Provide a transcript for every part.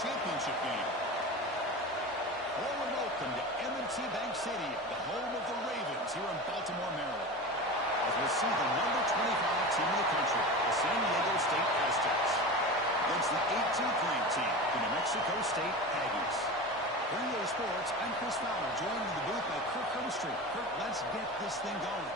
championship game. Hello and welcome to M&T Bank City, the home of the Ravens here in Baltimore, Maryland. As we'll see the number 25 team in the country, the San Diego State Aztecs, against the 18th ranked team, the New Mexico State Aggies. For EA Sports, I'm Chris Fowler, joined in the booth by Kirk Hermstreet. Kirk, let's get this thing going.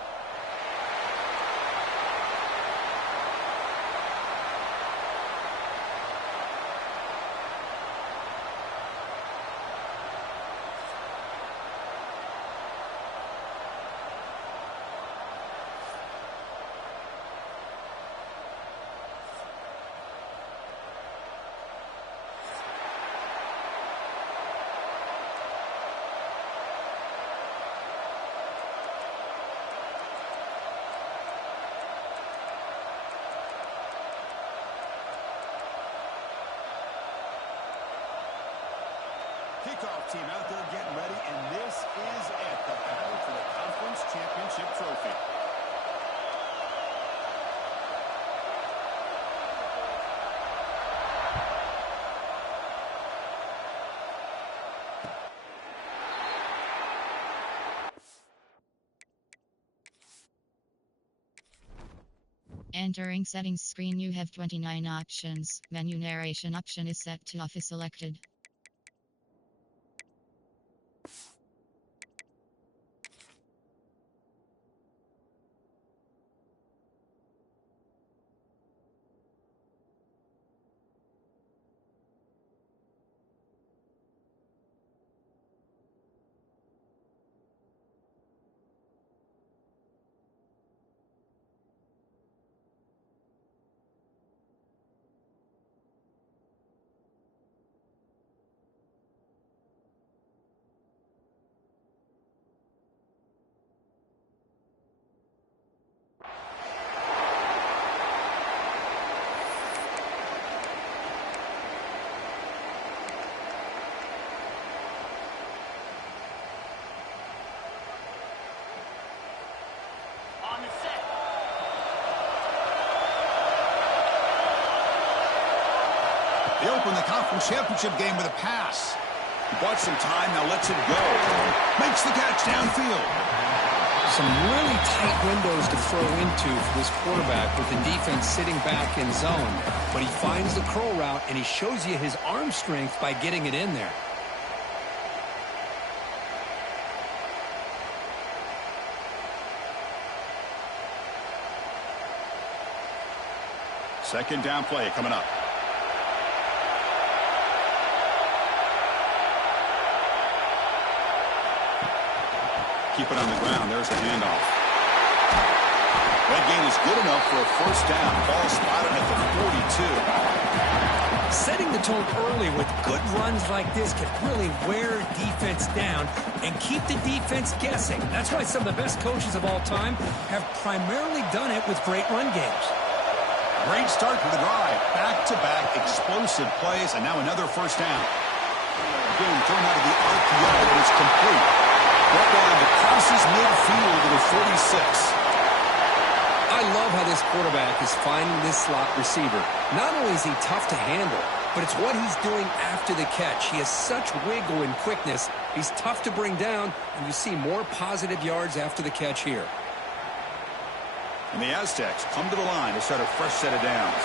Kickoff team out there getting ready, and this is it, the battle for the conference championship trophy. Entering settings screen, you have 29 options. Menu narration option is set to off is selected. They open the conference championship game with a pass. He bought some time, now lets it go. Makes the catch downfield. Some really tight windows to throw into for this quarterback with the defense sitting back in zone. But he finds the curl route, and he shows you his arm strength by getting it in there. Second down play coming up. Keep it on the ground. There's the handoff. That gain is good enough for a first down. Ball spotted at the 42. Setting the tone early with good runs like this can really wear defense down and keep the defense guessing. That's why some of the best coaches of all time have primarily done it with great run games. Great start to the drive. Back-to-back explosive plays, and now another first down. Boom, thrown out of the RPO, and it's complete. Brought down to crosses midfield to the 46. I love how this quarterback is finding this slot receiver. Not only is he tough to handle, but it's what he's doing after the catch. He has such wiggle and quickness. He's tough to bring down, and you see more positive yards after the catch here. And the Aztecs come to the line to start a fresh set of downs.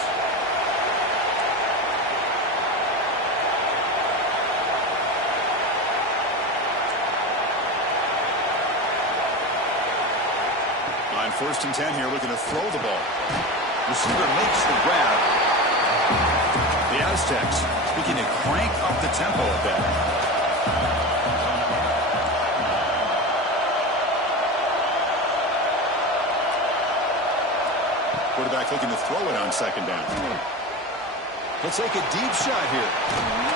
On 1st and 10 here, looking to throw the ball. Receiver makes the grab. The Aztecs looking to crank up the tempo a bit. Quarterback looking to throw it on second down. Let's take a deep shot here.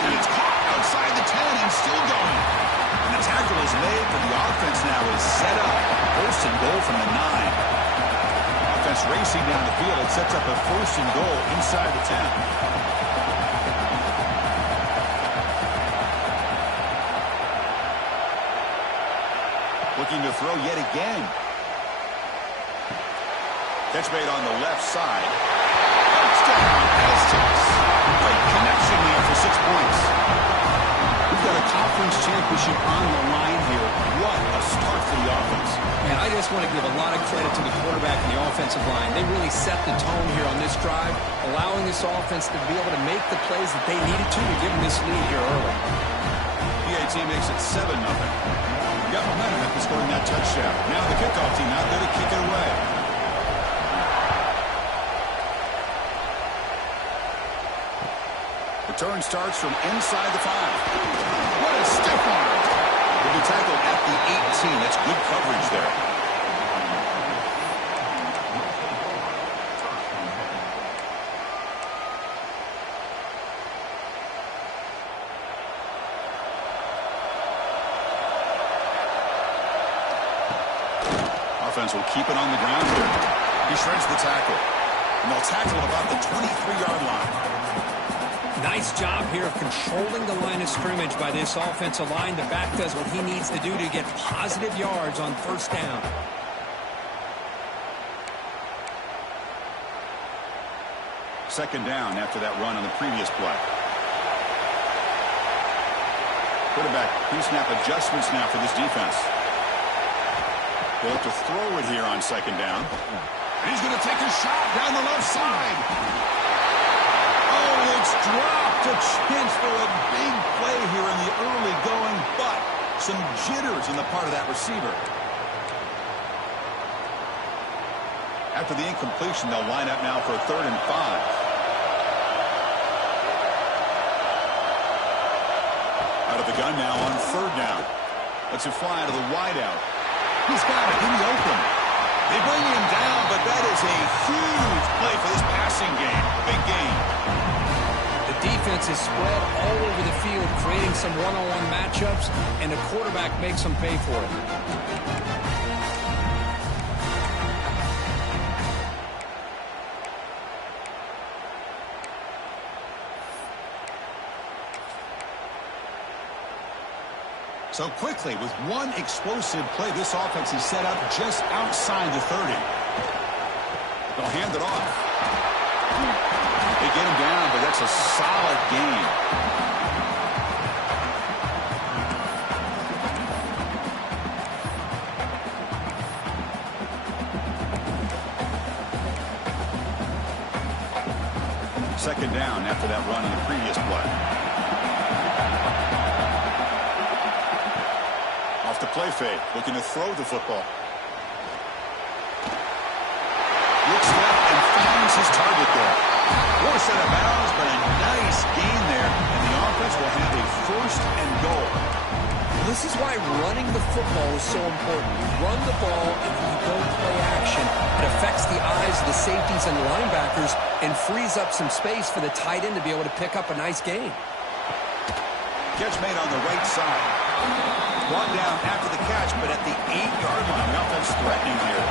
And it's caught outside the 10 and still going. And the tackle is made, but the offense now is set up. 1st and goal from the 9. Offense racing down the field. It sets up a 1st and goal inside the 10. Looking to throw yet again. Catch made on the left side. Touchdown, Aztecs. Great connection there for 6 points. points. We've got a conference championship on the line here. What a start for the offense. Man, I just want to give a lot of credit to the quarterback and the offensive line. They really set the tone here on this drive, allowing this offense to be able to make the plays that they needed to give them this lead here early. PAT makes it 7-0. Got momentum after scoring that touchdown. Now the kickoff team out there to kick it away. Return starts from inside the 5. What a stiff arm. He'll be tackled at the 18. That's good coverage there. Offense will keep it on the ground here. He shreds the tackle. And they'll tackle at about the 23-yard line. Nice job here of controlling the line of scrimmage by this offensive line. The back does what he needs to do to get positive yards on first down. Second down after that run on the previous play. Quarterback pre-snap adjustments now for this defense. They'll have to throw it here on second down. And he's going to take a shot down the left side. Oh, it's dropped. A chance for a big play here in the early going, but some jitters on the part of that receiver. After the incompletion, they'll line up now for a 3rd and 5. Out of the gun now on 3rd down. Lets it fly out of the wideout. He's got it in the open. They bring him down, but that is a huge play for this passing game. Big game. The defense is spread all over the field, creating some one-on-one matchups, and the quarterback makes them pay for it. So quickly, with one explosive play, this offense is set up just outside the 30. They'll hand it off. They get him down, but that's a solid game. Second down after that run on the previous play. Off the play fake, looking to throw the football. Looks left and finds his target there. Forced out of bounds, but a nice gain there, and the offense will have a 1st and goal. This is why running the football is so important. You run the ball, and when you go play action, it affects the eyes of the safeties and the linebackers and frees up some space for the tight end to be able to pick up a nice gain. Catch made on the right side. Brought down after the catch, but at the 8-yard line. The offense threatening here.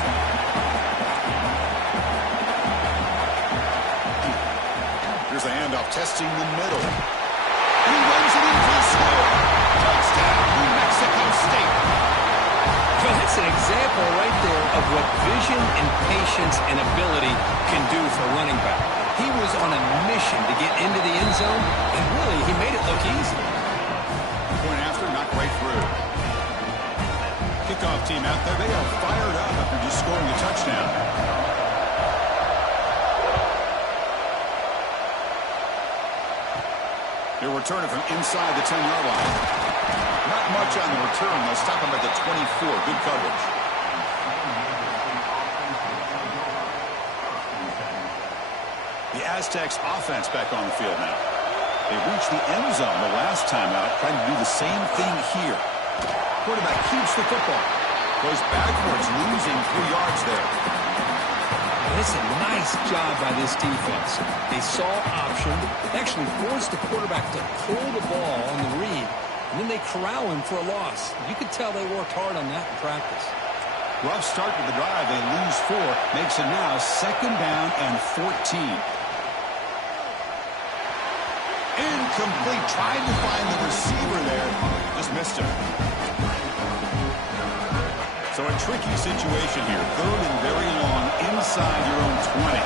Here's the handoff, testing the middle. He runs it in for the score. Touchdown, New Mexico State. Well, that's an example right there of what vision and patience and ability can do for a running back. He was on a mission to get into the end zone, and really, he made it look easy. Point after, not right through. Kickoff team out there, they are fired up after just scoring a touchdown. They'll return it from inside the 10-yard line. Not much on the return. They'll stop him at the 24. Good coverage. The Aztecs offense back on the field now. They reached the end zone the last time out, trying to do the same thing here. Quarterback keeps the football. Goes backwards, losing 3 yards there. It's a nice job by this defense. They saw option, actually forced the quarterback to pull the ball on the read, and then they corral him for a loss. You could tell they worked hard on that in practice. Rough start to the drive. They lose 4. Makes it now 2nd down and 14. Incomplete. Tried to find the receiver there. Just missed him. So a tricky situation here. 3rd and very long inside your own 20.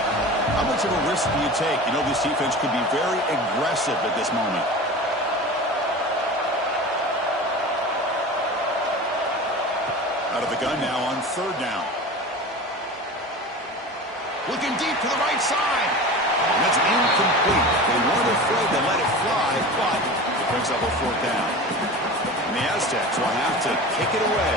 How much of a risk do you take? You know this defense could be very aggressive at this moment. Out of the gun now on third down. Looking deep to the right side. And that's incomplete. They weren't afraid to let it fly, but it brings up a fourth down. And the Aztecs will have to kick it away.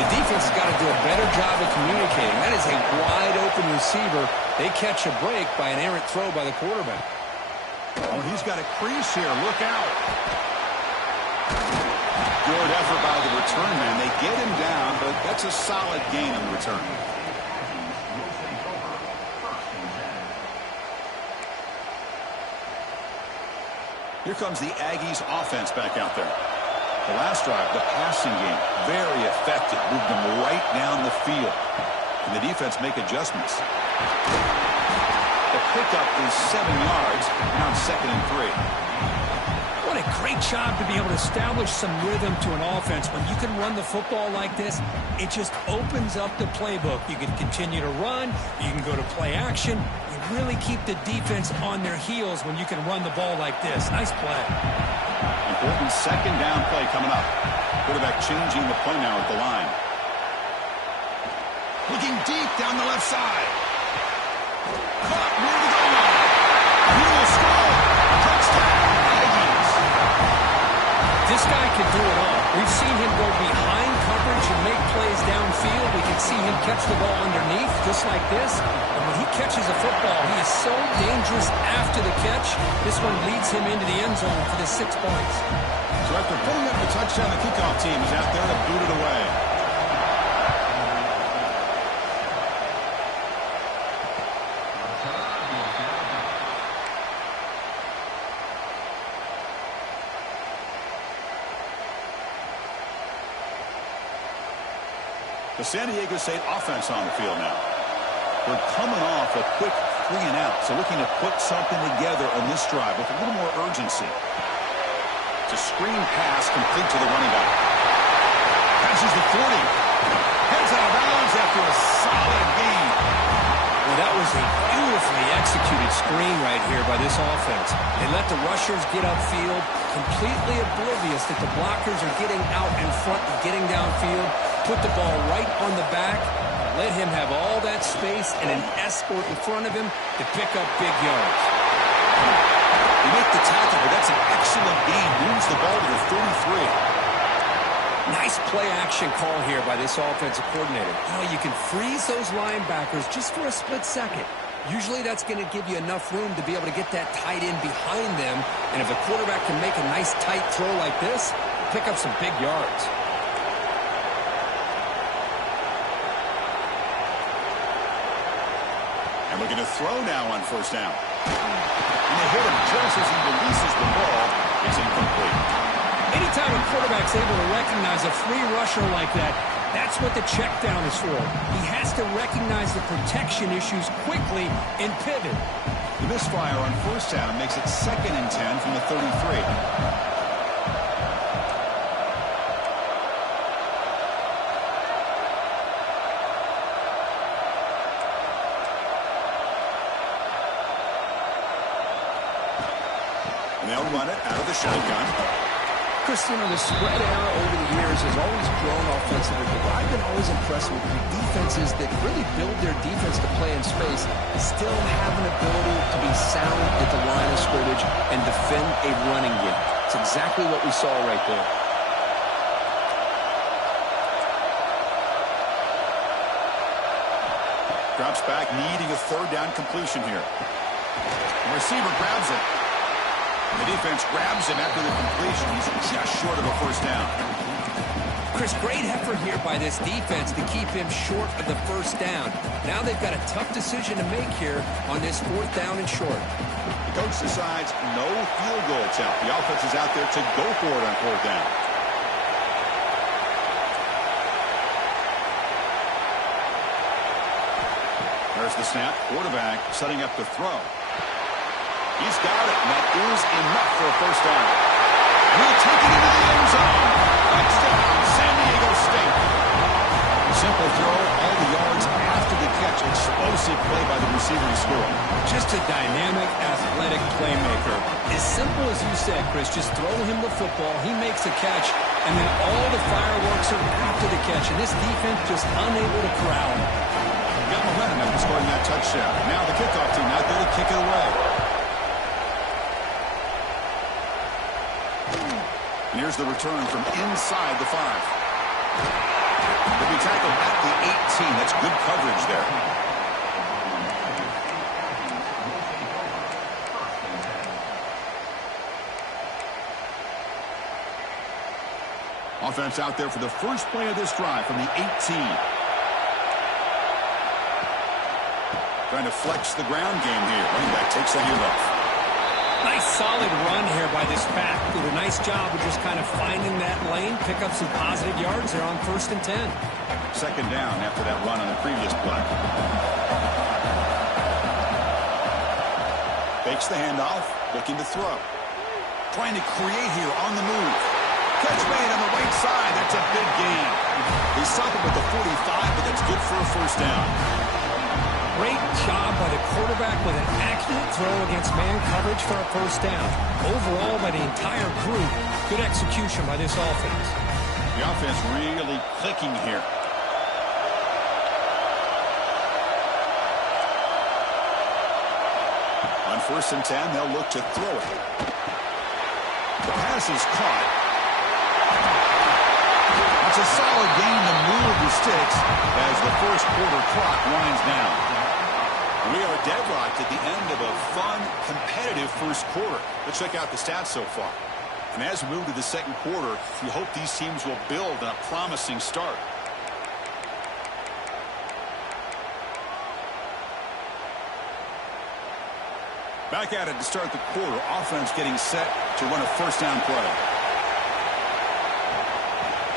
The defense has got to do a better job of communicating. That is a wide-open receiver. They catch a break by an errant throw by the quarterback. Oh, he's got a crease here. Look out. Good effort by the return man. They get him down, but that's a solid gain on the return. Here comes the Aggies offense back out there. The last drive, the passing game, very effective. Moved them right down the field. Can the defense make adjustments? The pickup is 7 yards. Now it's 2nd and 3. What a great job to be able to establish some rhythm to an offense. When you can run the football like this, it just opens up the playbook. You can continue to run. You can go to play action. You really keep the defense on their heels when you can run the ball like this. Nice play. Important 2nd down play coming up. Quarterback changing the play now at the line. Looking deep down the left side. Caught near the goal line. He will score. Touchdown, Aggies. This guy can do it all. We've seen him go behind coverage and make plays downfield. We can see him catch the ball underneath just like this. And when he catches a football, he is so dangerous after the catch. This one leads him into the end zone for the 6 points. So after putting up the touchdown, the kickoff team is out there to boot it away. The San Diego State offense on the field now. We're coming off a quick 3 and out, so looking to put something together on this drive with a little more urgency. It's a screen pass complete to the running back. Passes the 40. Heads out of bounds after a solid gain. Well, that was a beautifully executed screen right here by this offense. They let the rushers get upfield, completely oblivious that the blockers are getting out in front and getting downfield. Put the ball right on the back, let him have all that space and an escort in front of him to pick up big yards. They make the tackle, but that's an excellent gain. Moves the ball to the 33. Nice play-action call here by this offensive coordinator. You can freeze those linebackers just for a split second. Usually that's going to give you enough room to be able to get that tight end behind them. And if the quarterback can make a nice tight throw like this, pick up some big yards. And looking to throw now on 1st down. And they hit him just as he releases the ball. It's incomplete. Anytime a quarterback's able to recognize a free rusher like that, that's what the check down is for. He has to recognize the protection issues quickly and pivot. The misfire on 1st down makes it 2nd and 10 from the 33. And they'll run it out of the shotgun. Chris, the spread era over the years has always grown offensively, but I've been always impressed with the defenses that really build their defense to play in space, still have an ability to be sound at the line of scrimmage and defend a running game. It's exactly what we saw right there. Drops back, needing a 3rd down completion here. The receiver grabs it. The defense grabs him after the completion. He's just short of a 1st down. Chris, great effort here by this defense to keep him short of the 1st down. Now they've got a tough decision to make here on this 4th down and short. The coach decides no field goal attempt. The offense is out there to go for it on 4th down. There's the snap. Quarterback setting up the throw. He's got it, and that is enough for a 1st down. He'll take it into the end zone. Touchdown, San Diego State. Simple throw, all the yards after the catch. Explosive play by the receiver to score. Just a dynamic, athletic playmaker. As simple as you said, Chris, just throw him the football. He makes a catch, and then all the fireworks are after the catch, and this defense just unable to corral him. Got momentum after scoring that touchdown. Now the kickoff team out there to kick it away. And here's the return from inside the 5. They'll be tackled at the 18. That's good coverage there. Offense out there for the first play of this drive from the 18. Trying to flex the ground game here. Running back takes the handoff. Nice solid run here by this back. Did a nice job of just kind of finding that lane, pick up some positive yards there on 1st and 10. Second down after that run on the previous play. Fakes the handoff, looking to throw. Trying to create here on the move. Catch made on the right side. That's a big gain. They stop it with the 45, but that's good for a first down. Great job by the quarterback with an accurate throw against man coverage for a first down. Overall, by the entire group, good execution by this offense. The offense really clicking here. On 1st and 10, they'll look to throw it. The pass is caught. It's a solid gain to move the sticks as the first quarter clock winds down. We are deadlocked at the end of a fun, competitive first quarter. Let's check out the stats so far. And as we move to the second quarter, we hope these teams will build on a promising start. Back at it to start the quarter. Offense getting set to run a first down play.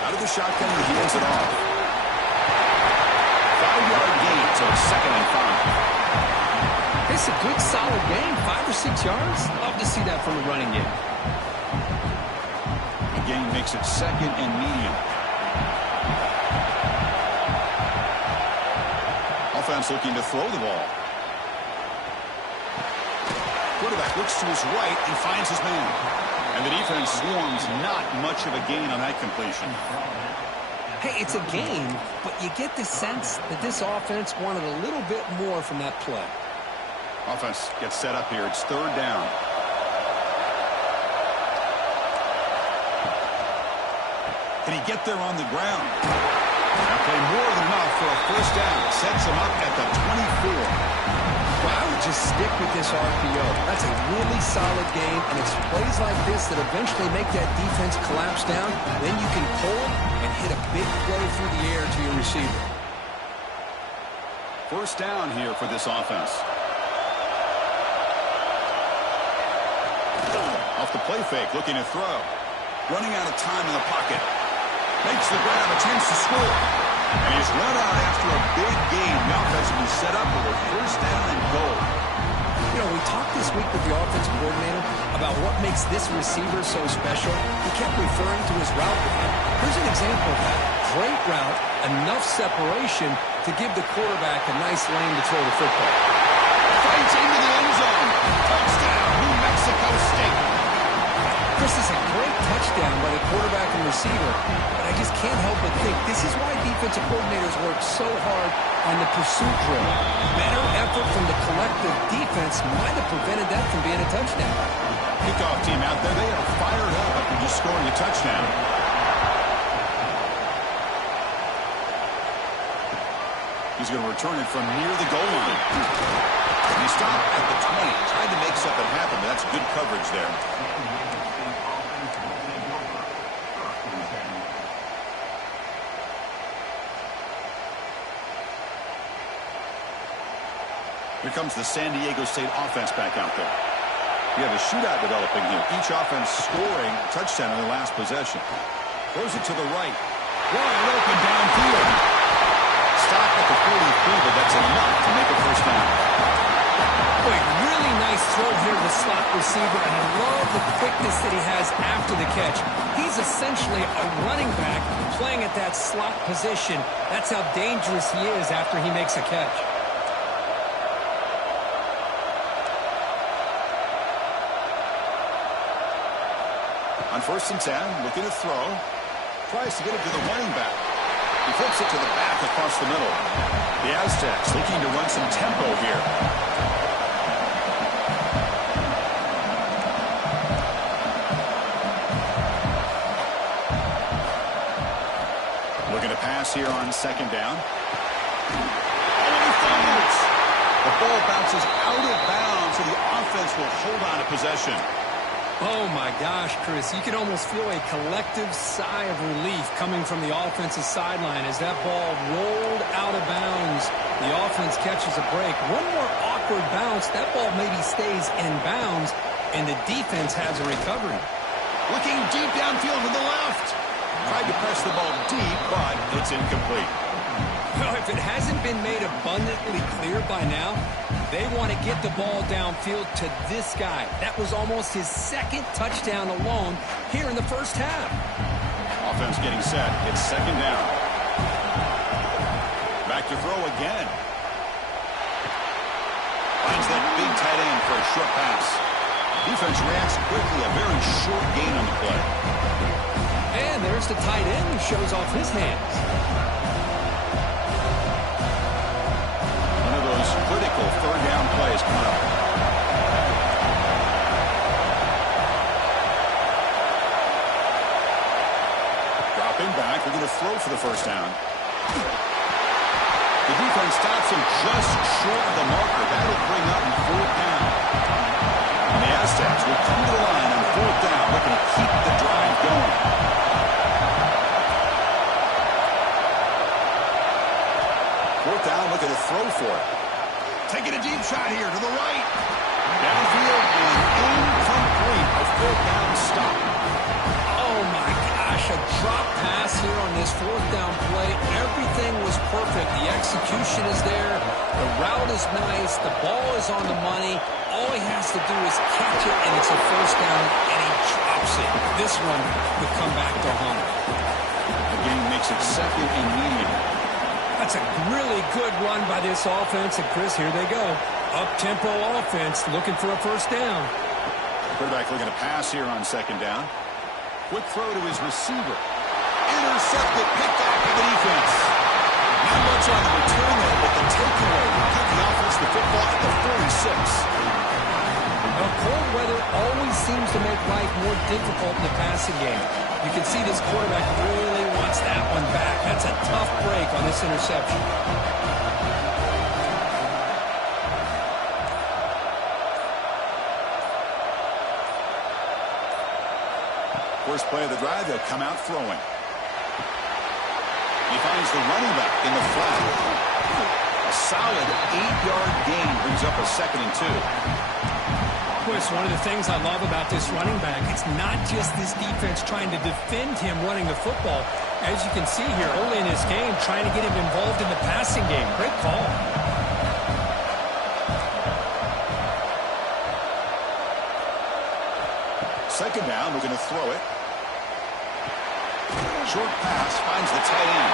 Out of the shotgun, he hands it off. 5-yard gain, so it's 2nd and 5. It's a good, solid game. 5 or 6 yards. Love to see that from the running game. The gain makes it 2nd and medium. Offense looking to throw the ball. Quarterback looks to his right and finds his man. And the defense swarms. Not much of a gain on that completion. Hey, it's a game, but you get the sense that this offense wanted a little bit more from that play. Offense gets set up here. It's 3rd down. Can he get there on the ground? That play more than enough for a first down. Sets him up at the 24. Well, I would just stick with this RPO. That's a really solid game, and it's plays like this that eventually make that defense collapse down. Then you can pull and hit a big play through the air to your receiver. First down here for this offense. Off the play fake, looking to throw. Running out of time in the pocket. Makes the grab, attempts to score. And he's run out after a big gain. Now has to be set up with a first down and goal. You know, we talked this week with the offensive coordinator about what makes this receiver so special. He kept referring to his route run. Here's an example of that. Great route, enough separation to give the quarterback a nice lane to throw the football. Fights into the end zone. Touchdown, New Mexico State. This is a great touchdown by the quarterback and receiver, but I just can't help but think this is why defensive coordinators work so hard on the pursuit drill. Better effort from the collective defense might have prevented that from being a touchdown. Kickoff team out there, they are fired up after just scoring a touchdown. He's going to return it from near the goal line. And he stopped at the 20. Tried to make something happen, but that's good coverage there. Here comes the San Diego State offense back out there. We have a shootout developing here. Each offense scoring a touchdown in their last possession. Throws it to the right. Wide open downfield. Stop at the 43, but that's enough to make a first down. Boy, really nice throw here to the slot receiver, and I love the quickness that he has after the catch. He's essentially a running back playing at that slot position. That's how dangerous he is after he makes a catch. On 1st and 10, looking to throw. Tries to get it to the running back. He flips it to the back across the middle. The Aztecs looking to run some tempo here. Looking to pass here on second down. And he fumbles. The ball bounces out of bounds, so the offense will hold on to possession. Oh, my gosh, Chris. You can almost feel a collective sigh of relief coming from the offensive sideline as that ball rolled out of bounds. The offense catches a break. One more awkward bounce, that ball maybe stays in bounds, and the defense has a recovery. Looking deep downfield to the left. Tried to press the ball deep, but it's incomplete. Well, if it hasn't been made abundantly clear by now, they want to get the ball downfield to this guy. That was almost his second touchdown alone here in the first half. Offense getting set. It's second down. Back to throw again. Finds that big tight end for a short pass. Defense reacts quickly. A very short gain on the play. And there's the tight end who shows off his hands. Critical third down plays coming up. Dropping back, they're going to throw for the first down. The defense stops him just short of the marker. That'll bring up fourth down. And the Aztecs will come to the line on fourth down, looking to keep the drive going. Fourth down, looking to throw for it. Taking a deep shot here to the right. Downfield and incomplete. A fourth down stop. Oh, my gosh. A drop pass here on this fourth down play. Everything was perfect. The execution is there. The route is nice. The ball is on the money. All he has to do is catch it, and it's a first down, and he drops it. This one would come back to home. The game makes it second and medium. That's a really good run by this offense. And, Chris, here they go. Up-tempo offense looking for a first down. Quarterback looking to pass here on second down. Quick throw to his receiver. Intercepted, picked off by the defense. Not much on the return there, but the takeaway will give the offense the football at the 46. Well, cold weather always seems to make life more difficult in the passing game. You can see this quarterback really wants that one back. That's a tough break on this interception. First play of the drive, they'll come out throwing. He finds the running back in the flat. A solid 8-yard gain brings up a 2nd and 2. Chris, one of the things I love about this running back, it's not just this defense trying to defend him running the football. As you can see here early in this game, trying to get him involved in the passing game. Great call. Second down, we're going to throw it. Short pass finds the tight end.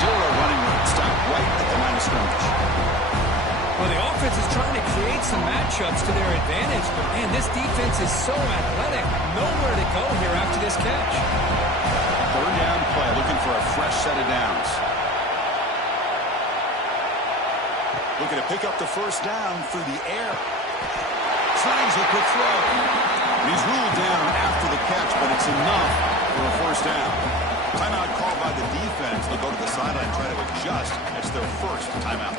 Zero running room. Stop right at the line of scrimmage. Well, the offense is trying to create some matchups to their advantage, but, man, this defense is so athletic. Nowhere to go here after this catch. Third down play, looking for a fresh set of downs. Looking to pick up the first down through the air. Slides a quick throw. He's ruled down after the catch, but it's enough for a first down. Timeout called by the defense. They'll go to the sideline and try to adjust. It's their first timeout.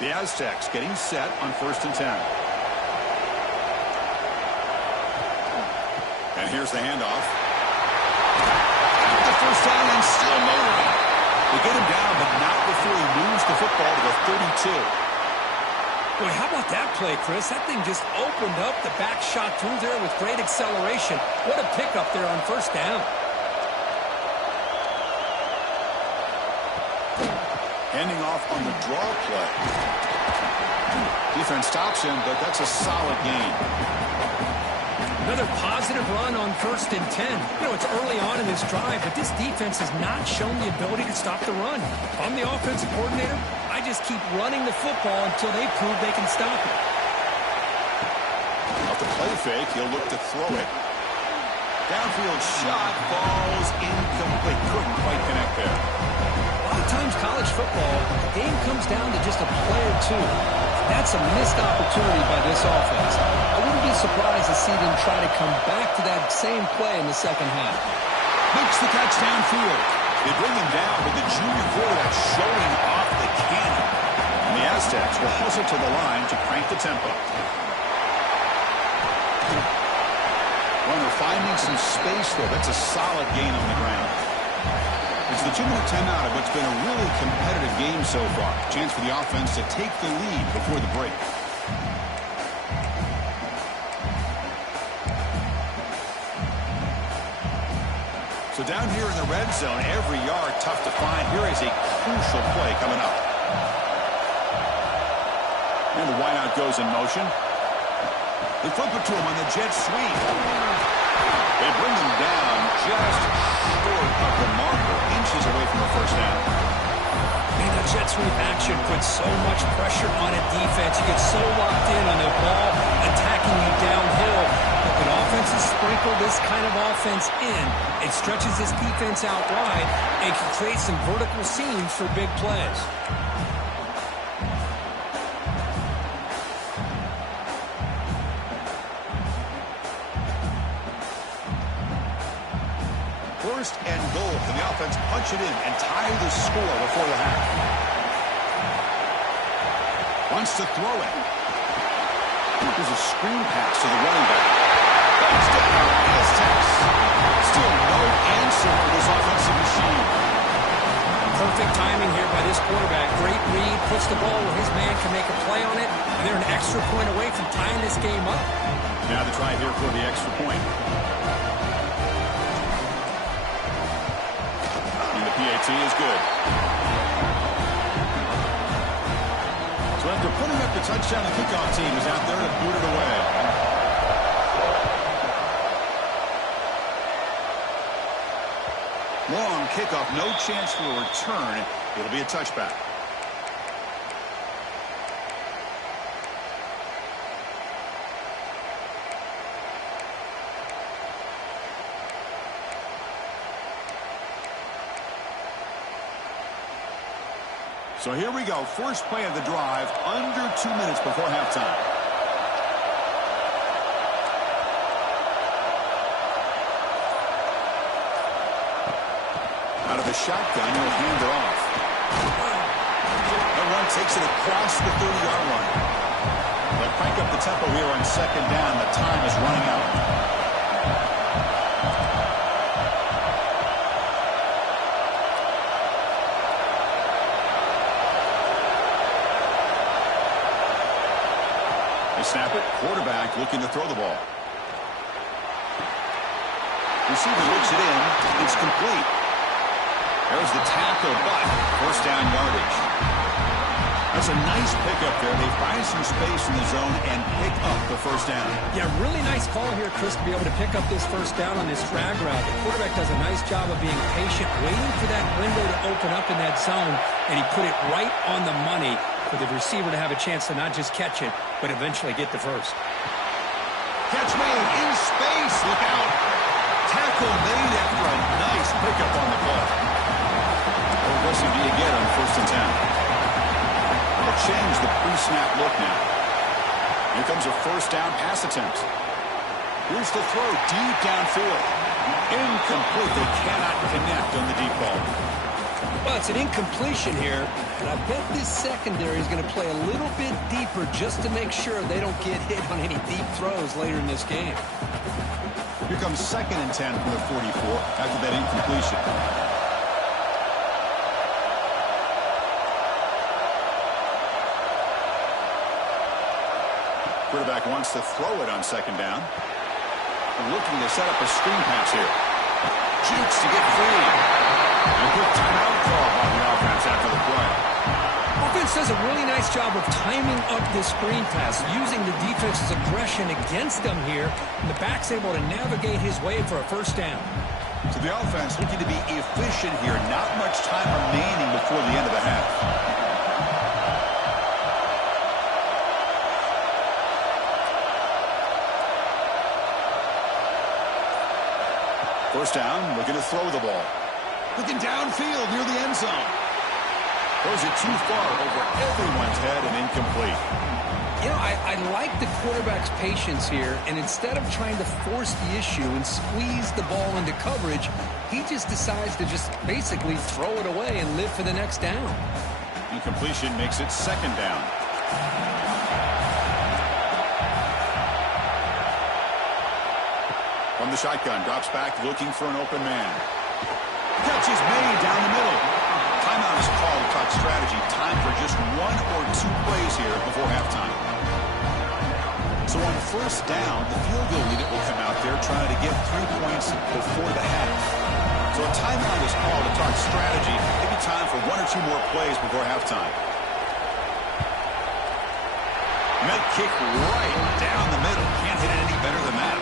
The Aztecs getting set on 1st and 10. And here's the handoff. The first down and still motoring. They get him down, but not before he moves the football to the 32. Boy, how about that play, Chris? That thing just opened up the back shot through there with great acceleration. What a pickup there on first down. Handing off on the draw play. Defense stops him, but that's a solid gain. Another positive run on 1st and 10. You know, it's early on in this drive, but this defense has not shown the ability to stop the run. If I'm the offensive coordinator, I just keep running the football until they prove they can stop it. fake. He'll look to throw it. Downfield shot falls incomplete. Couldn't quite connect there. A lot of times college football, the game comes down to just a play or two. That's a missed opportunity by this offense. I wouldn't be surprised to see them try to come back to that same play in the second half. Makes the catch downfield. They bring him down with the junior quarterback showing off the cannon. And the Aztecs will hustle to the line to crank the tempo. Runner finding some space there. That's a solid gain on the ground. It's the 2-minute timeout of what's been a really competitive game so far. Chance for the offense to take the lead before the break. So down here in the red zone, every yard tough to find. Here is a crucial play coming up. And the wideout goes in motion. They flip it to him on the jet sweep. They bring him down just short of the marker, inches away from the first down. Man, that jet sweep action puts so much pressure on a defense. You get so locked in on the ball attacking you downhill. But when offenses sprinkle this kind of offense in, it stretches this defense out wide and can create some vertical seams for big plays. First and goal. Can the offense punch it in and tie the score before the half? Wants to throw it. There's a screen pass to the running back. Touchdown, Aztecs. Still no answer for this offensive machine. Perfect timing here by this quarterback. Great read, puts the ball where his man can make a play on it, and they're an extra point away from tying this game up. Now the try here for the extra point. PAT is good. So after putting up the touchdown, the kickoff team is out there to boot it away. Long kickoff, no chance for a return. It'll be a touchback. So here we go. First play of the drive, under 2 minutes before halftime. Out of the shotgun, he'll hand it off. And one takes it across the 30-yard line. They'll crank up the tempo here on second down. The time is running out. Snap it. Quarterback looking to throw the ball. Receiver looks it in. It's complete. There's the tackle, but first down yardage. That's a nice pickup there. They find some space in the zone and pick up the first down. Yeah, really nice call here, Chris, to be able to pick up this first down on this drag route. The quarterback does a nice job of being patient, waiting for that window to open up in that zone, and he put it right on the money for the receiver to have a chance to not just catch it, but eventually get the first. Catch made in space. Look out. Tackle made after a nice pickup on the play. How aggressive do you get on first and 10? They'll change the pre-snap look now. Here comes a first down pass attempt. Here's the throw deep downfield. Incomplete. They cannot connect on the deep ball. Well, it's an incompletion here, but I bet this secondary is going to play a little bit deeper just to make sure they don't get hit on any deep throws later in this game. Here comes second and 10 from the 44 after that incompletion. Quarterback wants to throw it on second down. They're looking to set up a screen pass here. Jukes to get free. And a quick timeout call by the offense after the play. Offense does a really nice job of timing up this screen pass, using the defense's aggression against them here, and the back's able to navigate his way for a first down. So the offense looking to be efficient here. Not much time remaining before the end of the half. First down, looking to throw the ball. Looking downfield near the end zone. Throws it too far over everyone's head and incomplete. You know, I like the quarterback's patience here, and instead of trying to force the issue and squeeze the ball into coverage, he just decides to just basically throw it away and live for the next down. Incompletion makes it second down. From the shotgun, drops back, looking for an open man. Catch is made down the middle. Timeout is called to talk strategy. Time for just 1 or 2 plays here before halftime. So on first down, the field goal unit will come out there trying to get 3 points before the half. So a timeout is called to talk strategy. Maybe time for 1 or 2 more plays before halftime. Med kick right down the middle. Can't hit it any better than that.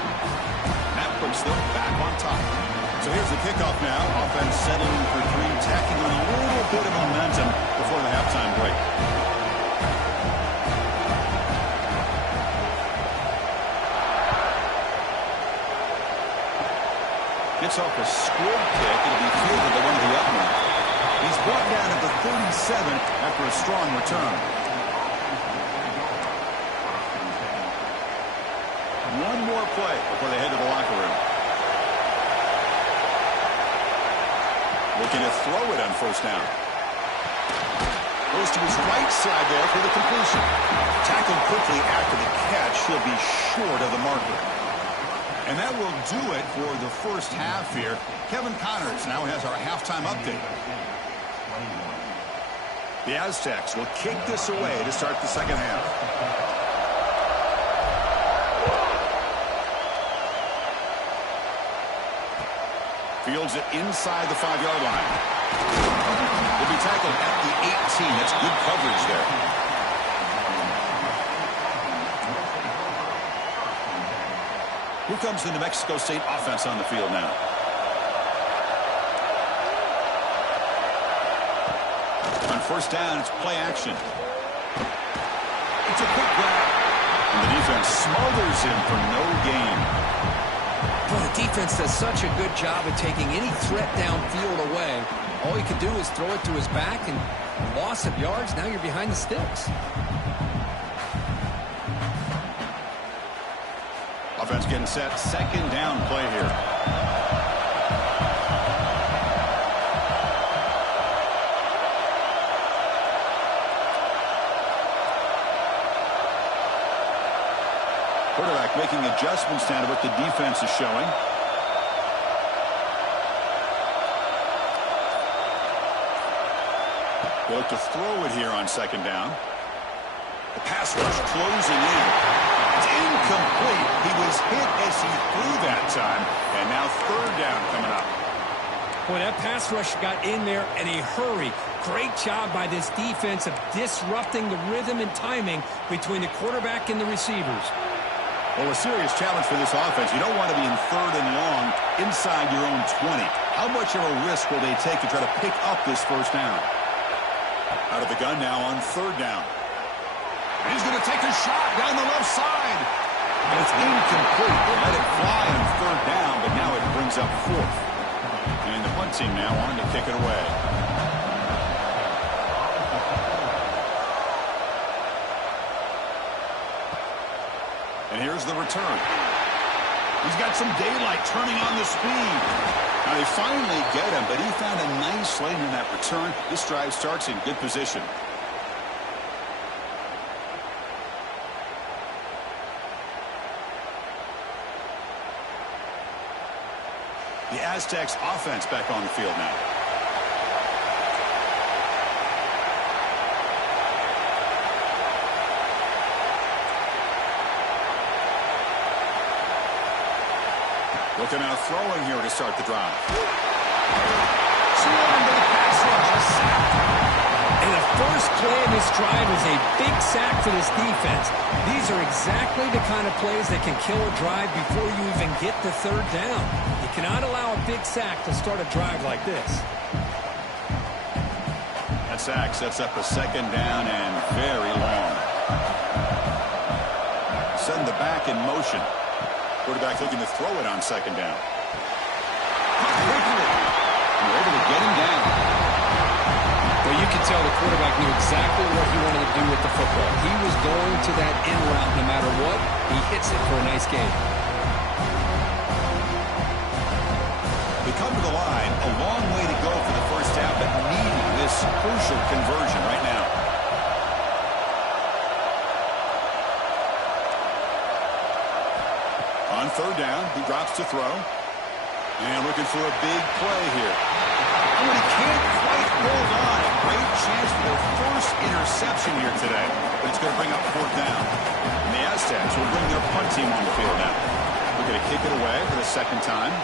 That puts them back on top. So here's the kickoff now. Offense settling for 3, tacking on a little bit of momentum before the halftime break. Gets off a squib kick. It'll be fielded by one of the up men. He's brought down at the 37 after a strong return. One more play before they head to the locker room. Looking to throw it on first down. Goes to his right side there for the completion. Tackled quickly after the catch. He'll be short of the marker. And that will do it for the first half here. Kevin Connors now has our halftime update. The Aztecs will kick this away to start the second half. Fields it inside the 5-yard line. Will be tackled at the 18. That's good coverage there. Here comes the New Mexico State offense on the field now. On first down, it's play action. It's a quick grab. And the defense smothers him for no gain. Well, the defense does such a good job of taking any threat downfield away. All he can do is throw it to his back, and loss of yards, now you're behind the sticks. Offense getting set. Second down play here. Quarterback making adjustments down to what the defense is showing. They look to throw it here on second down. The pass rush closing in. It's incomplete. He was hit as he threw that time. And now third down coming up. Boy, that pass rush got in there in a hurry. Great job by this defense of disrupting the rhythm and timing between the quarterback and the receivers. Well, a serious challenge for this offense. You don't want to be in third and long inside your own 20. How much of a risk will they take to try to pick up this first down? Out of the gun now on third down. And he's going to take a shot down the left side. And it's incomplete. They let it fly on third down, but now it brings up fourth. And the punt team now on to kick it away. And here's the return. He's got some daylight turning on the speed. Now they finally get him, but he found a nice lane in that return. This drive starts in good position. The Aztecs offense back on the field now. Looking out throwing here to start the drive. And the first play of this drive is a big sack for this defense. These are exactly the kind of plays that can kill a drive before you even get to third down. You cannot allow a big sack to start a drive like this. That sack sets up a second down and very long. Send the back in motion. Quarterback looking to throw it on second down. tell the quarterback knew exactly what he wanted to do with the football. He was going to that in route no matter what. He hits it for a nice gain. We come to the line, a long way to go for the first half, but needing this crucial conversion right now. On third down, he drops to throw. And looking for a big play here. Oh, and he can't quite hold on. A great chance for their first interception here today. But it's going to bring up fourth down. And the Aztecs will bring their punt team on the field now. We're going to kick it away for the second time.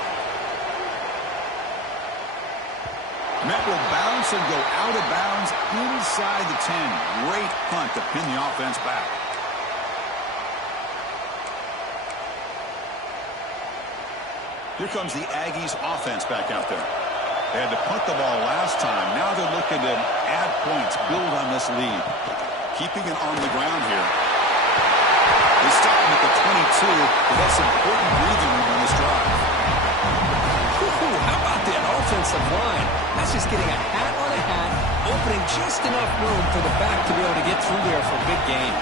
Met will bounce and go out of bounds inside the 10. Great punt to pin the offense back. Here comes the Aggies offense back out there. They had to punt the ball last time. Now they're looking to add points, build on this lead. Keeping it on the ground here. They stop him at the 22, but that's important breathing room on this drive. Ooh, how about that offensive line? That's just getting a hat on a hat, opening just enough room for the back to be able to get through there for a big gain.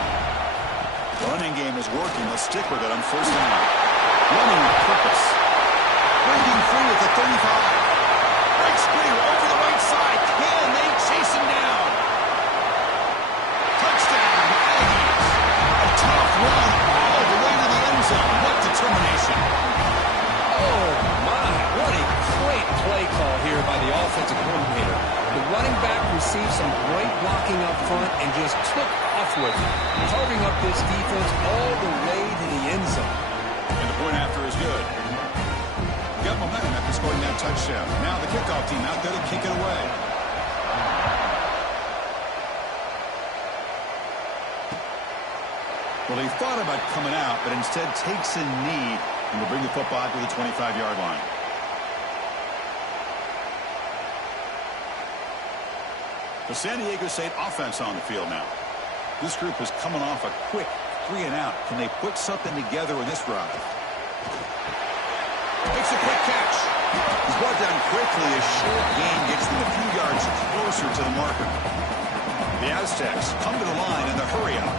Running game is working. Let's stick with it on first down. Running with purpose. Breaking free at the 35. Breaks free over the right side. Can they chase him down? Touchdown, Aggies. A tough run all the way to the end zone. What determination. Oh, my. What a great play call here by the offensive coordinator. The running back received some great blocking up front and just took off with it, carving up this defense all the way to the end zone. And the point after is good. Got momentum after scoring that touchdown. Now the kickoff team out there to kick it away. Well, he thought about coming out, but instead takes a knee and will bring the football to the 25-yard line. The San Diego State offense on the field now. This group is coming off a quick 3 and out. Can they put something together in this drive? Makes a quick catch. He's brought down quickly. A short gain gets them a few yards closer to the marker. The Aztecs come to the line in the hurry up.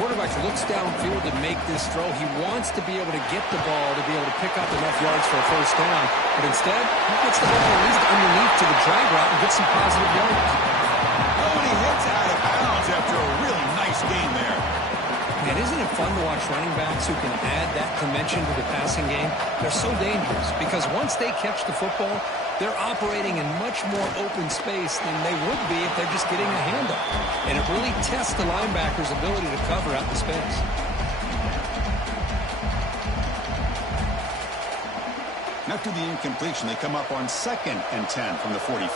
Quarterback looks downfield to make this throw. He wants to be able to get the ball to be able to pick up enough yards for a first down. But instead, he gets the ball at least underneath to the drag route and gets some positive yards. Oh, and he hits out of bounds after a really nice gain there. Man, isn't it fun to watch running backs who can add that dimension to the passing game? They're so dangerous because once they catch the football, they're operating in much more open space than they would be if they're just getting a handoff. And it really tests the linebacker's ability to cover out the space. After the incompletion, they come up on 2nd and 10 from the 45.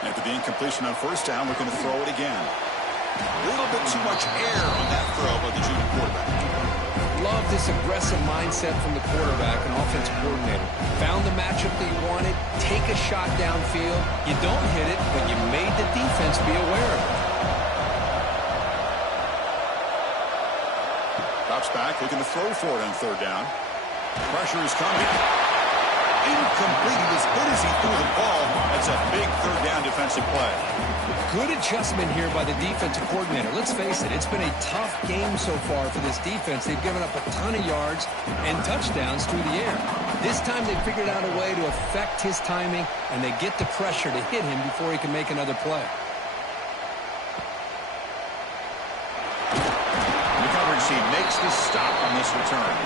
After the incompletion on first down, we're going to throw it again. A little bit too much air on that throw by the junior quarterback. Love this aggressive mindset from the quarterback and offensive coordinator. Found the matchup that you wanted, take a shot downfield. You don't hit it, but you made the defense be aware of it. Drops back, looking to throw for it on third down. Pressure is coming. Incomplete. As good as he threw the ball, that's a big third down defensive play. Good adjustment here by the defensive coordinator. Let's face it, it's been a tough game so far for this defense. They've given up a ton of yards and touchdowns through the air. This time they figured out a way to affect his timing, and they get the pressure to hit him before he can make another play. The coverage team makes the stop on this return.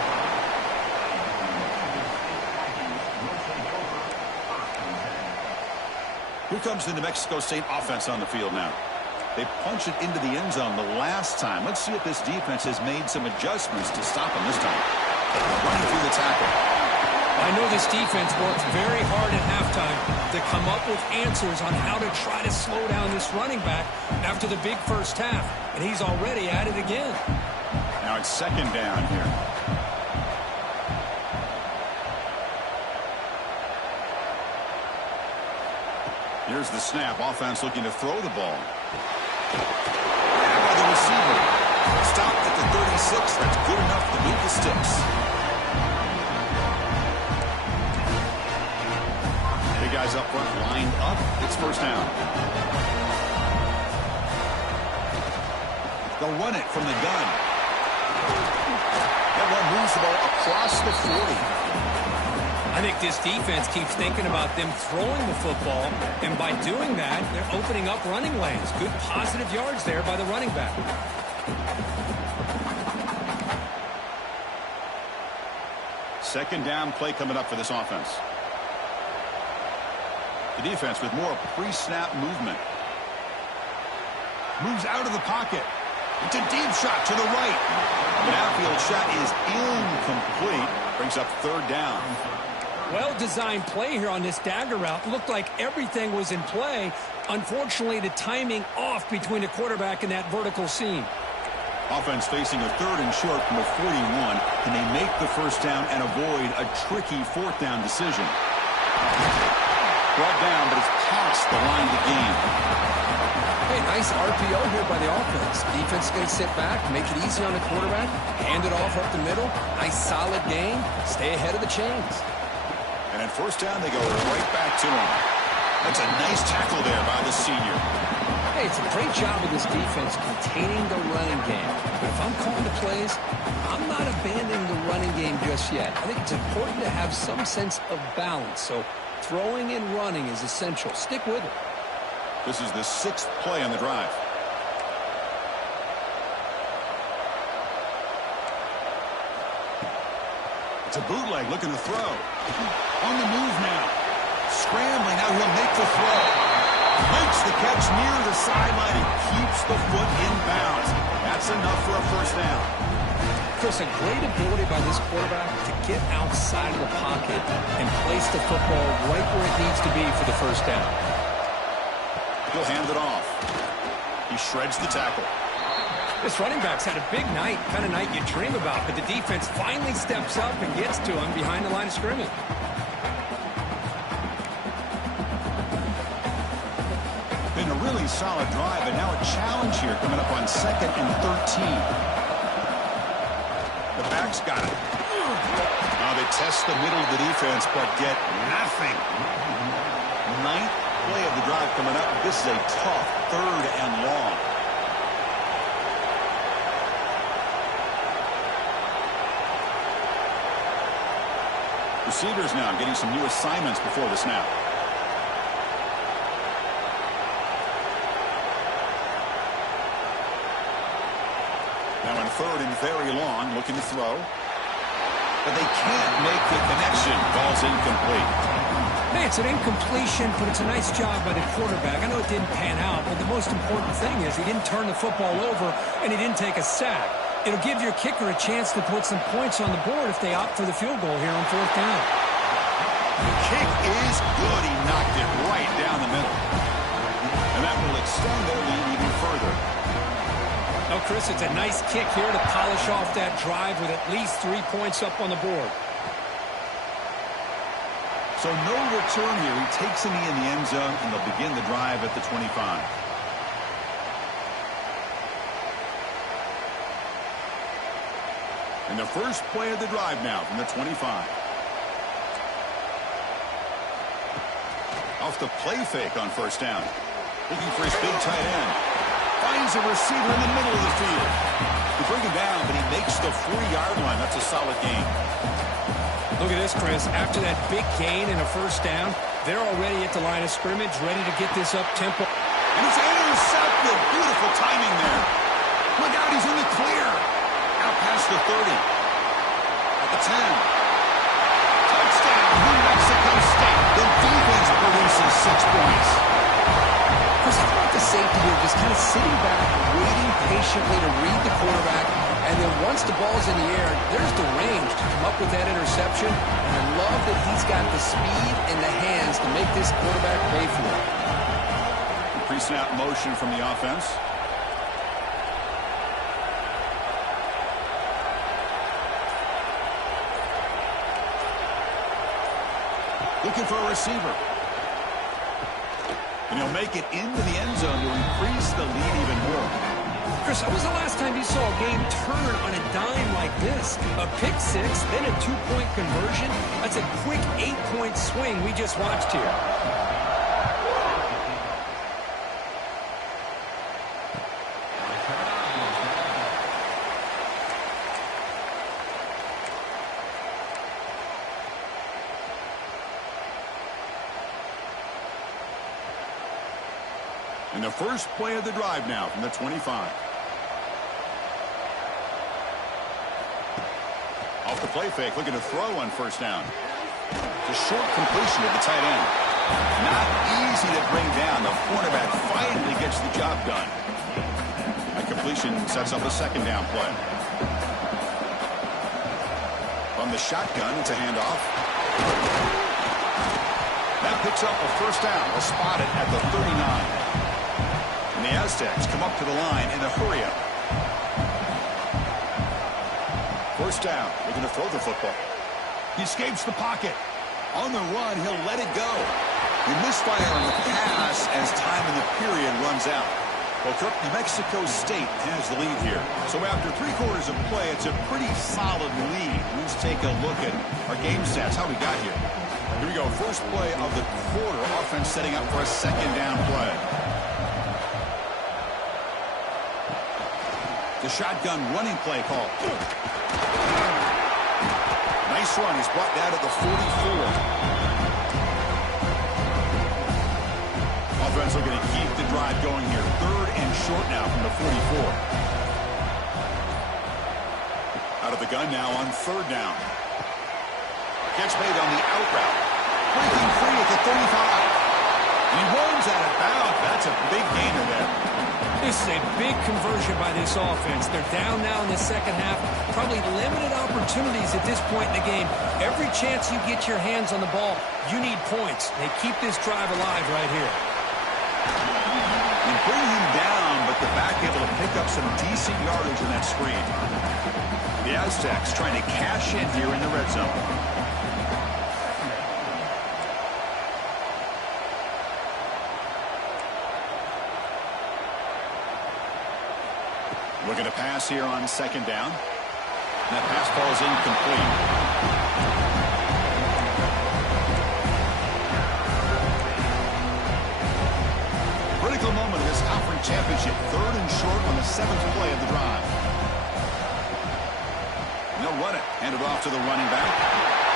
Here comes the New Mexico State offense on the field now. They punch it into the end zone the last time. Let's see if this defense has made some adjustments to stop him this time. Running through the tackle. I know this defense worked very hard at halftime to come up with answers on how to try to slow down this running back after the big first half. And he's already at it again. Now it's second down here. Here's the snap. Offense looking to throw the ball. By the receiver. Stopped at the 36. That's good enough to move the sticks. lined up. It's first down. They'll run it from the gun. That one moves the ball across the 40. I think this defense keeps thinking about them throwing the football, and by doing that, they're opening up running lanes. Good positive yards there by the running back. Second down play coming up for this offense. The defense with more pre-snap movement. Moves out of the pocket. It's a deep shot to the right. The outfield shot is incomplete. Brings up third down. Well-designed play here on this dagger route. Looked like everything was in play. Unfortunately, the timing off between the quarterback and that vertical seam. Offense facing a third and short from the 41. Can they make the first down and avoid a tricky fourth down decision? Brought down, but it's past the line to gain. Hey, nice RPO here by the offense. Defense is going to sit back, make it easy on the quarterback, hand it off up the middle. Nice solid game. Stay ahead of the chains. And at first down, they go right back to him. That's a nice tackle there by the senior. Hey, it's a great job of this defense containing the running game. But if I'm calling the plays, I'm not abandoning the running game just yet. I think it's important to have some sense of balance. So throwing and running is essential. Stick with it. This is the 6th play on the drive. It's a bootleg looking to throw. On the move now. Scrambling. Now he'll make the throw. Makes the catch near the sideline and keeps the foot in bounds. That's enough for a first down. Chris, a great ability by this quarterback to get outside of the pocket and place the football right where it needs to be for the first down. He'll hand it off. He shreds the tackle. This running back's had a big night, kind of night you dream about, but the defense finally steps up and gets to him behind the line of scrimmage. Been a really solid drive, but now a challenge here coming up on 2nd and 13. The back's got it. Now they test the middle of the defense, but get nothing. 9th play of the drive coming up. This is a tough 3rd and long. Receivers now getting some new assignments before the snap. Now in 3rd and very long, looking to throw. But they can't make the connection. Ball's incomplete. Hey, it's an incompletion, but it's a nice job by the quarterback. I know it didn't pan out, but the most important thing is he didn't turn the football over and he didn't take a sack. It'll give your kicker a chance to put some points on the board if they opt for the field goal here on 4th down. The kick is good. He knocked it right down the middle. And that will extend their lead even further. Oh, Chris, it's a nice kick here to polish off that drive with at least 3 points up on the board. So no return here. He takes a knee in the end zone, and they'll begin the drive at the 25. And the first play of the drive now from the 25. Off the play fake on first down. Looking for his big tight end. Finds a receiver in the middle of the field. They bring him down, but he makes the 4-yard line. That's a solid gain. Look at this, Chris. After that big gain and a first down, they're already at the line of scrimmage, ready to get this up tempo. And it's intercepted. Beautiful timing there. Look out, he's in the clear. Out past the 30. At the 10. Touchdown, New Mexico State. The defense produces 6 points. Chris, how about the safety here just kind of sitting back, waiting patiently to read the quarterback, and then once the ball's in the air, there's the range to come up with that interception. And I love that he's got the speed and the hands to make this quarterback pay for it. Pre-snap motion from the offense. Looking for a receiver. And he'll make it into the end zone to increase the lead even more. Chris, when was the last time you saw a game turn on a dime like this? A pick six, then a 2-point conversion. That's a quick 8-point swing we just watched here. And the first play of the drive now from the 25. Off the play fake, looking to throw on first down. It's a short completion to the tight end. Not easy to bring down. The quarterback finally gets the job done. That completion sets up a second down play. From the shotgun, it's a handoff. That picks up a first down. We'll spot it at the 39. And the Aztecs come up to the line in a hurry-up. First down. They're going to throw the football. He escapes the pocket. On the run, he'll let it go. He misfire on the pass as time in the period runs out. Well, Kirk, New Mexico State has the lead here. So after 3 quarters of play, it's a pretty solid lead. Let's take a look at our game stats, how we got here. Here we go. First play of the quarter. Offense setting up for a second down play. The shotgun running play call. Nice run. He's brought down at the 44. Offense looking to keep the drive going here. 3rd and short now from the 44. Out of the gun now on 3rd down. Catch made on the out route. Breaking free at the 35. And he runs out of bounds. That's a big gainer there. This is a big conversion by this offense. They're down now in the second half. Probably limited opportunities at this point in the game. Every chance you get your hands on the ball, you need points. They keep this drive alive right here. And bring him down, but the back able to pick up some decent yardage in that screen. The Aztecs trying to cash in here in the red zone. Looking to pass here on second down. And that pass ball is incomplete. Critical moment of this conference championship. 3rd and short on the 7th play of the drive. And they'll run it. Hand it off to the running back.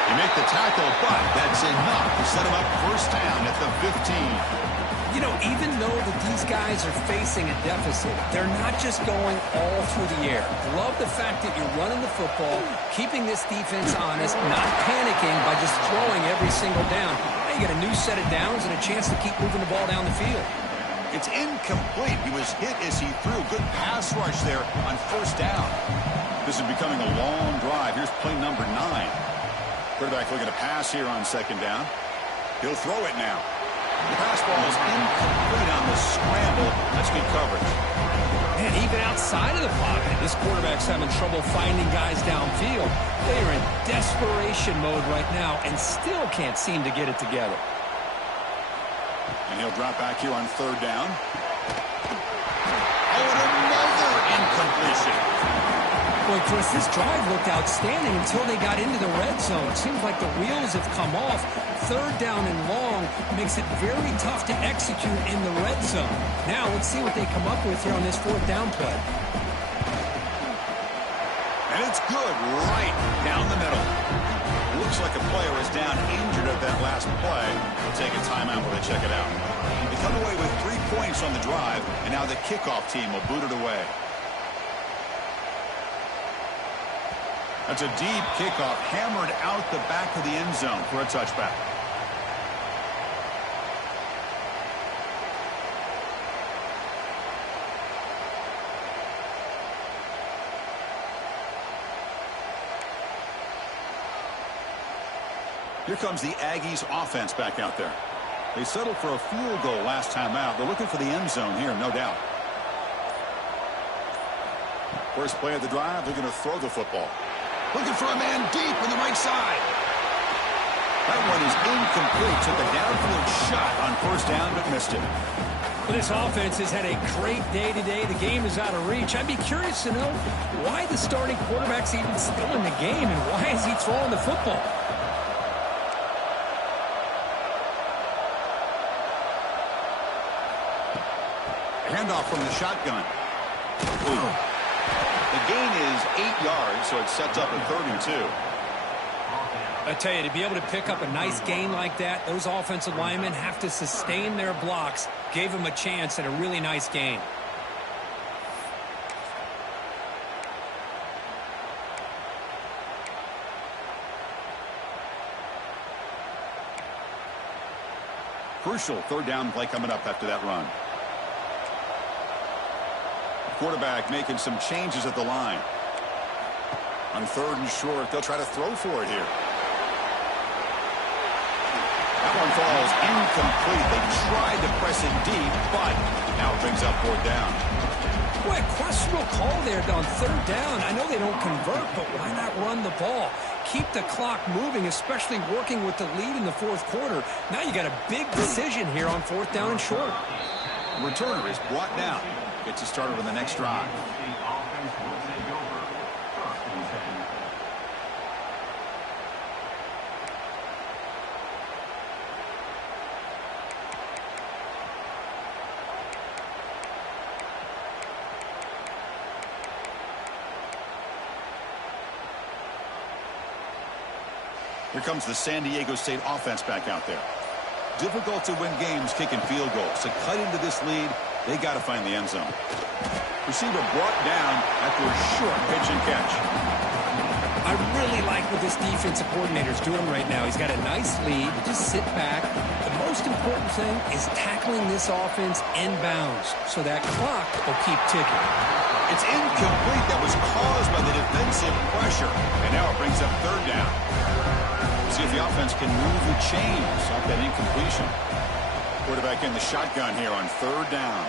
They make the tackle, but that's enough to set him up first down at the 15. You know, even though that these guys are facing a deficit, they're not just going all through the air. Love the fact that you're running the football, keeping this defense honest, not panicking by just throwing every single down. Now you get a new set of downs and a chance to keep moving the ball down the field. It's incomplete. He was hit as he threw. Good pass rush there on first down. This is becoming a long drive. Here's play number 9. Quarterback looking to pass here on second down. He'll throw it now. The pass ball is incomplete on the scramble. That's good coverage. And even outside of the pocket, this quarterback's having trouble finding guys downfield. They are in desperation mode right now and still can't seem to get it together. And he'll drop back here on 3rd down. Oh, and another incompletion. Boy, Chris, this drive looked outstanding until they got into the red zone. It seems like the wheels have come off. 3rd down and long makes it very tough to execute in the red zone. Now let's see what they come up with here on this 4th down play. And it's good right down the middle. Looks like a player is down injured at that last play. We'll take a timeout while they check it out. They come away with 3 points on the drive, and now the kickoff team will boot it away. That's a deep kickoff, hammered out the back of the end zone for a touchback. Here comes the Aggies offense back out there. They settled for a field goal last time out. They're looking for the end zone here, no doubt. First play of the drive, they're going to throw the football. Looking for a man deep on the right side. That one is incomplete. Took a downfield shot on first down, but missed it. Well, this offense has had a great day today. The game is out of reach. I'd be curious to know why the starting quarterback's even still in the game and why is he throwing the football? Handoff from the shotgun. Ooh. The gain is 8 yards, so it sets up a 3rd and 2. I tell you, to be able to pick up a nice gain like that, those offensive linemen have to sustain their blocks. Gave them a chance at a really nice gain. Crucial third down play coming up after that run. Quarterback making some changes at the line. On 3rd and short, they'll try to throw for it here. That one falls incomplete. They tried to press it deep, but now it brings up 4th down. Boy, questionable call there on 3rd down. I know they don't convert, but why not run the ball? Keep the clock moving, especially working with the lead in the 4th quarter. Now you got a big decision here on 4th down and short. Returner is brought down. Gets us started on the next drive. Here comes the San Diego State offense back out there. Difficult to win games kicking field goals. To cut into this lead, they got to find the end zone. Receiver brought down after a short pitch and catch. I really like what this defensive coordinator is doing right now. He's got a nice lead. Just sit back. The most important thing is tackling this offense inbounds so that clock will keep ticking. It's incomplete. That was caused by the defensive pressure. And now it brings up 3rd down. See if the offense can move the chains off that incompletion. Quarterback in the shotgun here on 3rd down.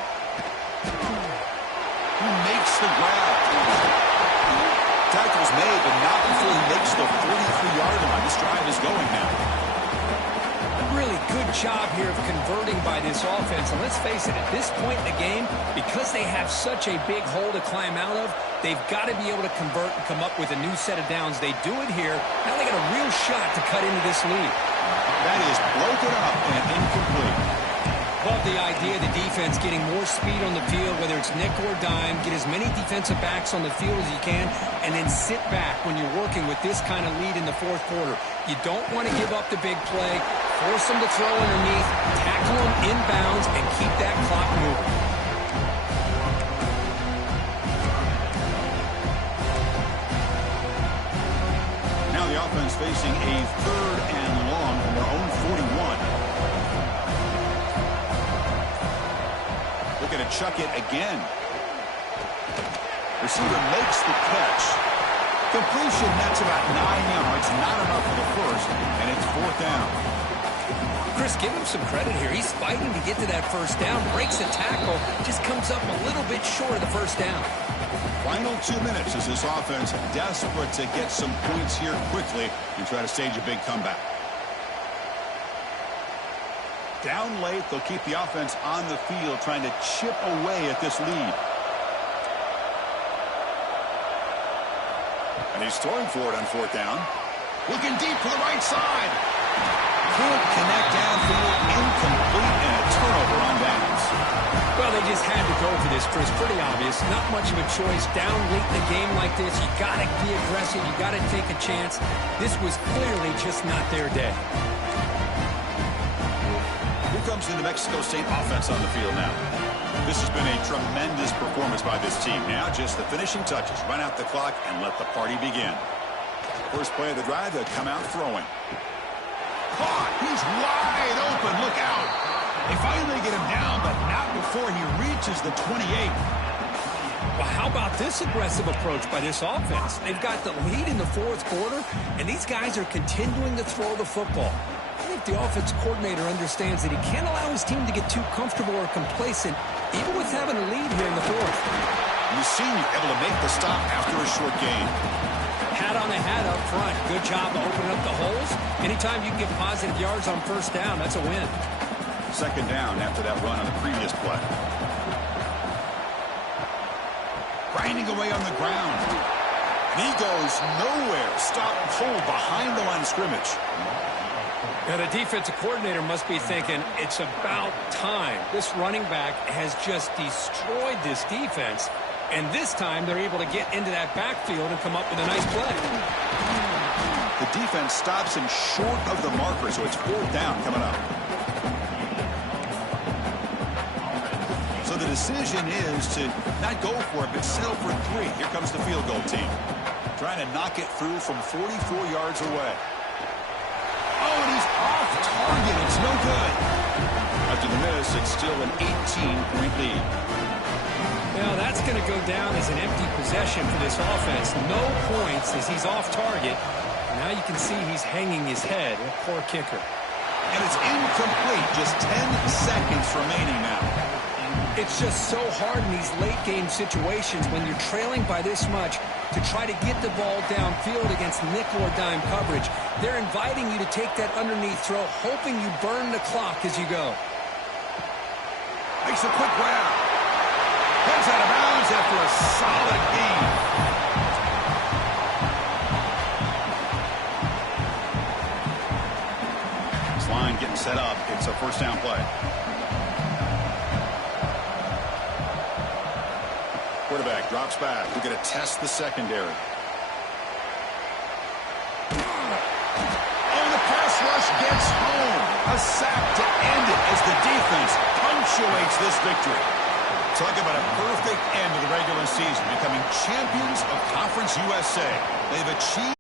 He makes the grab. Tackle's made, but not before he makes the 43-yard line. This drive is going now. A really good job here of converting by this offense. And let's face it, at this point in the game, because they have such a big hole to climb out of, they've got to be able to convert and come up with a new set of downs. They do it here. Now they got a real shot to cut into this lead. That is broken up and incomplete. Love the idea of the defense getting more speed on the field, whether it's nickel or dime. Get as many defensive backs on the field as you can, and then sit back when you're working with this kind of lead in the 4th quarter. You don't want to give up the big play. Force them to throw underneath, tackle them inbounds, and keep that clock moving. Now the offense facing a 3rd and long from their own 41. Going to chuck it again. Receiver makes the catch. Completion, that's about 9 yards. Not enough for the first, and it's 4th down. Chris, give him some credit here. He's fighting to get to that 1st down, breaks a tackle, just comes up a little bit short of the 1st down. Final 2 minutes as this offense desperate to get some points here quickly and try to stage a big comeback. Down late, they'll keep the offense on the field trying to chip away at this lead. And he's throwing for it on 4th down. Looking deep to the right side. Can't connect downfield, incomplete, and a turnover on downs. Well, they just had to go for this, Chris. Pretty obvious. Not much of a choice. Down late in the game like this, you got to be aggressive. You got to take a chance. This was clearly just not their day. Here comes the New Mexico State offense on the field now. This has been a tremendous performance by this team. Now just the finishing touches. Run out the clock and let the party begin. First play of the drive, they'll come out throwing. Caught! He's wide open. Look out! They finally get him down, but not before he reaches the 28. Well, how about this aggressive approach by this offense? They've got the lead in the 4th quarter, and these guys are continuing to throw the football. I think the offense coordinator understands that he can't allow his team to get too comfortable or complacent, even with having a lead here in the 4th. You see, able to make the stop after a short gain. Hat on the hat up front. Good job opening up the holes. Anytime you can get positive yards on 1st down, that's a win. 2nd down after that run on the previous play. Grinding away on the ground. And he goes nowhere. Stop cold behind the line of scrimmage. Now, the defensive coordinator must be thinking, it's about time. This running back has just destroyed this defense, and this time they're able to get into that backfield and come up with a nice play. The defense stops him short of the marker, so it's 4th down coming up. So the decision is to not go for it, but settle for 3. Here comes the field goal team. Trying to knock it through from 44 yards away. Oh, and he's off target. It's no good. After the miss, it's still an 18-point lead. Well, that's going to go down as an empty possession for this offense. No points as he's off target. Now you can see he's hanging his head. A poor kicker. And it's incomplete. Just 10 seconds remaining now. It's just so hard in these late-game situations when you're trailing by this much to try to get the ball downfield against nickel or dime coverage. They're inviting you to take that underneath throw, hoping you burn the clock as you go. Makes a quick grab. Comes out of bounds after a solid gain. This line getting set up. It's a 1st down play. Quarterback drops back. We're going to test the secondary. Oh, the pass rush gets home. A sack to end it as the defense punctuates this victory. Talk about a perfect end to the regular season, becoming champions of Conference USA. They've achieved